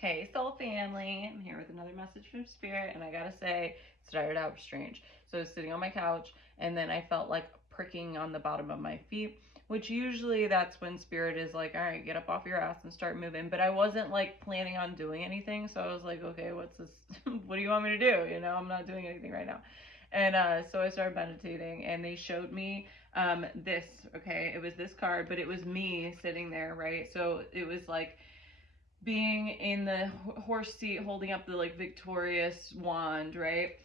Hey, soul family. I'm here with another message from Spirit, and I gotta say, it started out strange. So I was sitting on my couch, and then I felt like pricking on the bottom of my feet, which usually that's when Spirit is like, all right, get up off your ass and start moving. But I wasn't like planning on doing anything, so I was like, okay, what's this? What do you want me to do? You know, I'm not doing anything right now. And so I started meditating, and they showed me this, okay? It was this card, but it was me sitting there, right? So it was like, being in the horse seat holding up the like victorious wand, right?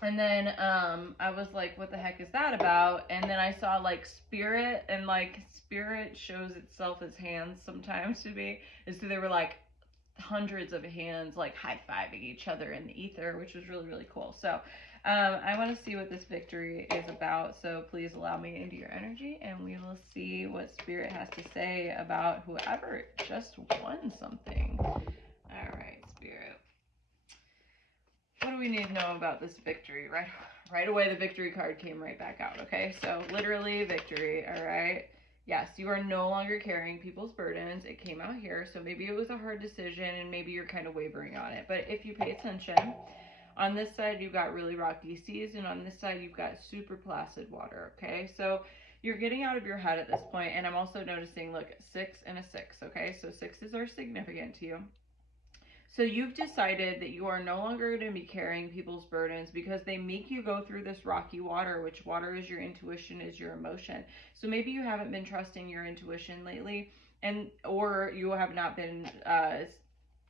And then I was like, what the heck is that about? And then I saw like spirit, and like spirit shows itself as hands sometimes to me. And so there were like hundreds of hands like high-fiving each other in the ether, which was really, really cool. So I want to see what this victory is about. So please allow me into your energy, and we will see what Spirit has to say about whoever just won something. All right, Spirit. What do we need to know about this victory? Right away, the victory card came right back out. Okay, so literally victory. All right. Yes, you are no longer carrying people's burdens. It came out here, so maybe it was a hard decision, and maybe you're kind of wavering on it. But if you pay attention, on this side you've got really rocky seas, and on this side you've got super placid water. Okay, so you're getting out of your head at this point, and I'm also noticing, look, 6 and a 6. Okay, so 6s are significant to you. So you've decided that you are no longer going to be carrying people's burdens because they make you go through this rocky water, which water is your intuition, is your emotion. So maybe you haven't been trusting your intuition lately, and or you have not been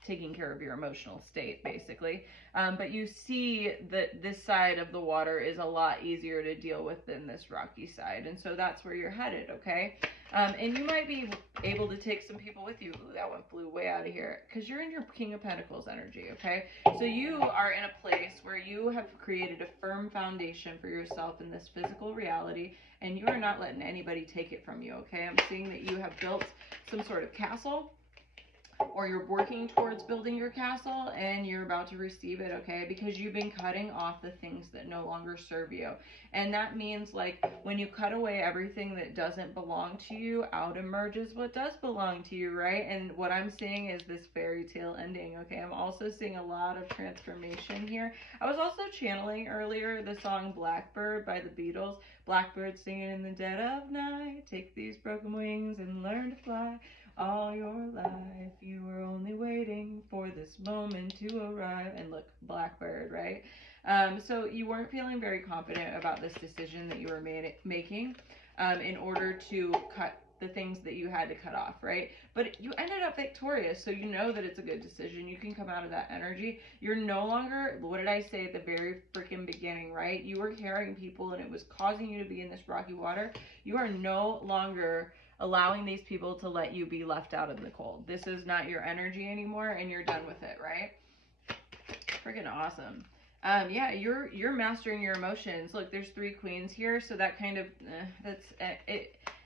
taking care of your emotional state, basically. But you see that this side of the water is a lot easier to deal with than this rocky side. And so that's where you're headed, okay? And you might be able to take some people with you. Ooh, that one flew way out of here. Because you're in your King of Pentacles energy, okay? So you are in a place where you have created a firm foundation for yourself in this physical reality, and you are not letting anybody take it from you, okay? I'm seeing that you have built some sort of castle, or you're working towards building your castle, and you're about to receive it, okay? Because you've been cutting off the things that no longer serve you. And that means, like, when you cut away everything that doesn't belong to you, out emerges what does belong to you, right? And what I'm seeing is this fairy tale ending, okay? I'm also seeing a lot of transformation here. I was also channeling earlier the song Blackbird by the Beatles. Blackbird singing in the dead of night, take these broken wings and learn to fly. All your life you were only waiting for this moment to arrive. And look, Blackbird, right? So you weren't feeling very confident about this decision that you were making in order to cut the things that you had to cut off, right? But you ended up victorious, so you know that it's a good decision. You can come out of that energy. You're no longer, what did I say at the very freaking beginning, right? You were carrying people, and it was causing you to be in this rocky water. You are no longer allowing these people to let you be left out in the cold. This is not your energy anymore, and you're done with it, right? Freaking awesome. Yeah, you're mastering your emotions. Look, there's 3 queens here, so that kind of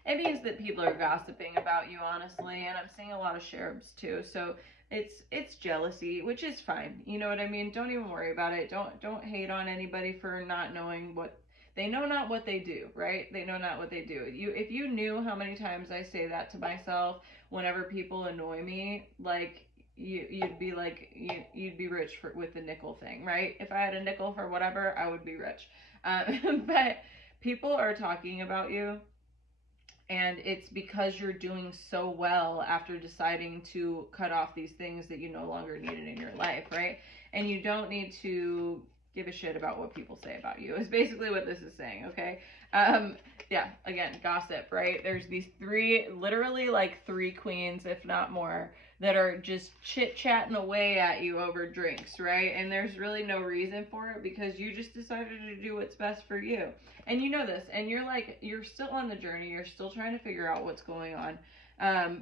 it means that people are gossiping about you, honestly, and I'm seeing a lot of cherubs too. So it's jealousy, which is fine. You know what I mean? Don't even worry about it. Don't hate on anybody for not knowing what they know, not what they do, right? They know not what they do. If you knew how many times I say that to myself whenever people annoy me, like, you'd be like, you'd be rich with the nickel thing, right? If I had a nickel for whatever, I would be rich. But people are talking about you, and it's because you're doing so well after deciding to cut off these things that you no longer needed in your life, right? And you don't need to give a shit about what people say about you, is basically what this is saying, okay? Yeah, again, gossip, right? There's these 3, literally like 3 queens, if not more, that are just chit-chatting away at you over drinks, right? And there's really no reason for it, because you just decided to do what's best for you. And you know this, and you're still on the journey, you're still trying to figure out what's going on.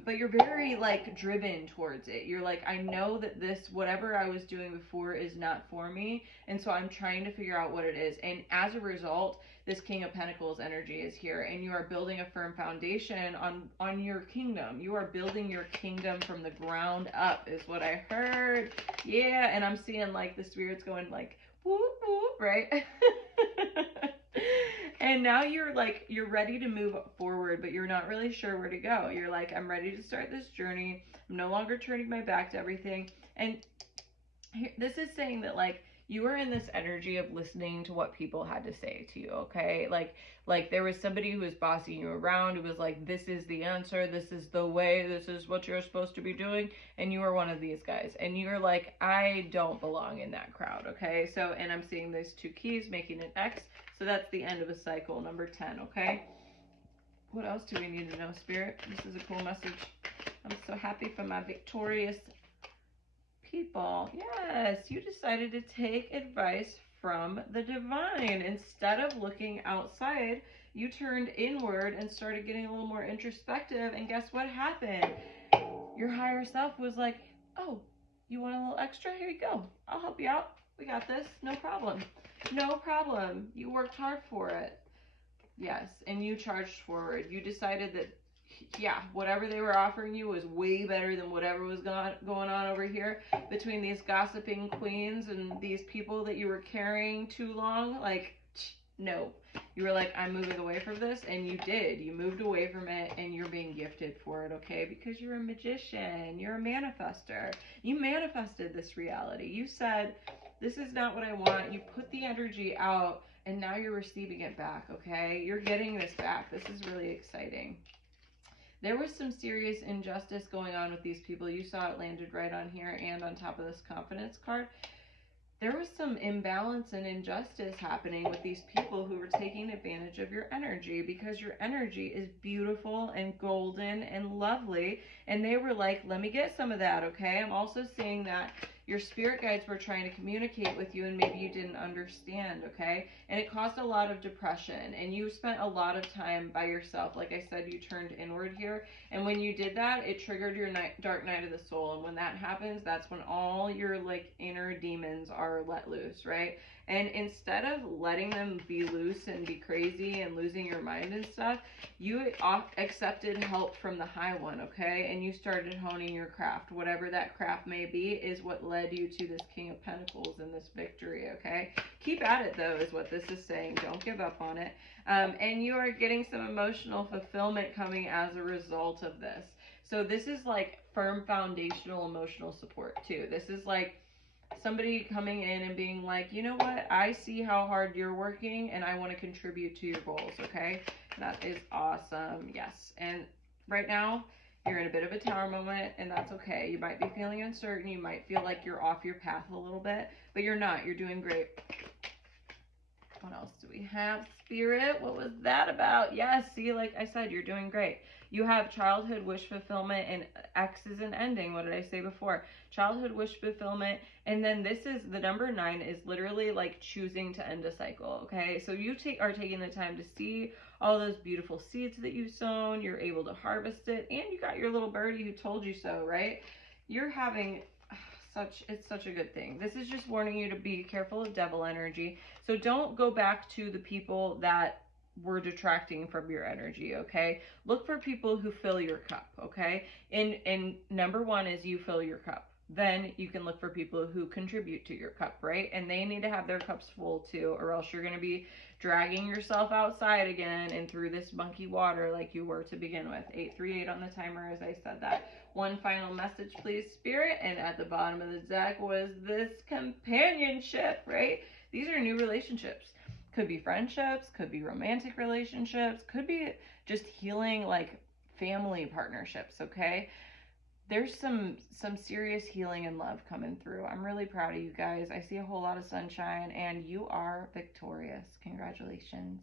But you're very like driven towards it. You're like, I know that this, whatever I was doing before, is not for me, and so I'm trying to figure out what it is. And as a result, this King of Pentacles energy is here, and you are building a firm foundation on your kingdom. You are building your kingdom from the ground up, is what I heard. Yeah, and I'm seeing like the spirits going like whoop whoop, right? And now you're like, you're ready to move forward, but you're not really sure where to go. You're like, I'm ready to start this journey. I'm no longer turning my back to everything. And here, this is saying that like you were in this energy of listening to what people had to say to you, okay? Like there was somebody who was bossing you around, who was like, this is the answer, this is the way, this is what you're supposed to be doing, and you were one of these guys, and you're like, I don't belong in that crowd, okay? So, and I'm seeing these two keys making an X, so that's the end of a cycle, number 10, okay? What else do we need to know, Spirit? This is a cool message. I'm so happy for my victorious people. Yes, you decided to take advice from the divine. Instead of looking outside, you turned inward and started getting a little more introspective. And guess what happened? Your higher self was like, oh, you want a little extra? Here you go. I'll help you out. We got this. No problem. No problem. You worked hard for it. Yes, and you charged forward. You decided that, yeah, whatever they were offering you was way better than whatever was going on over here between these gossiping queens and these people that you were carrying too long. Like, no. You were like, I'm moving away from this, and you did. You moved away from it, and you're being gifted for it, okay? Because you're a magician. You're a manifester. You manifested this reality. You said, this is not what I want. You put the energy out, and now you're receiving it back, okay? You're getting this back. This is really exciting. There was some serious injustice going on with these people. You saw it landed right on here and on top of this confidence card. There was some imbalance and injustice happening with these people who were taking advantage of your energy, because your energy is beautiful and golden and lovely. And they were like, let me get some of that, okay? I'm also seeing that your spirit guides were trying to communicate with you and maybe you didn't understand, okay? And it caused a lot of depression, and you spent a lot of time by yourself. Like I said, you turned inward here, and when you did that, it triggered your dark night of the soul. And when that happens, that's when all your like inner demons are let loose, right? And instead of letting them be loose and be crazy and losing your mind and stuff, you accepted help from the high one, okay? And you started honing your craft. Whatever that craft may be is what led you to this King of Pentacles and this victory, okay? Keep at it, though, is what this is saying. Don't give up on it. And you are getting some emotional fulfillment coming as a result of this. So this is like firm foundational emotional support, too. This is like somebody coming in and being like, you know what, I see how hard you're working and I want to contribute to your goals, okay? That is awesome. Yes. And right now you're in a bit of a tower moment, and that's okay. You might be feeling uncertain. You might feel like you're off your path a little bit, but you're not. You're doing great. What else do we have, Spirit? What was that about? Yes, see, like I said, you're doing great. You have childhood wish fulfillment, and X is an ending. What did I say before? Childhood wish fulfillment, and then this is, the number 9 is literally like choosing to end a cycle, okay? So you are taking the time to see all those beautiful seeds that you've sown. You're able to harvest it, and you got your little birdie who told you so, right? You're having it's such a good thing. This is just warning you to be careful of devil energy. So don't go back to the people that were detracting from your energy, okay? Look for people who fill your cup, okay? And number 1 is you fill your cup. Then you can look for people who contribute to your cup, right? And they need to have their cups full too, or else you're going to be dragging yourself outside again and through this monkey water like you were to begin with. 838 on the timer, as I said that. One final message, please, Spirit. And at the bottom of the deck was this companionship, right? These are new relationships. Could be friendships, could be romantic relationships, could be just healing, like family partnerships, okay? There's some serious healing and love coming through. I'm really proud of you guys. I see a whole lot of sunshine, and you are victorious. Congratulations.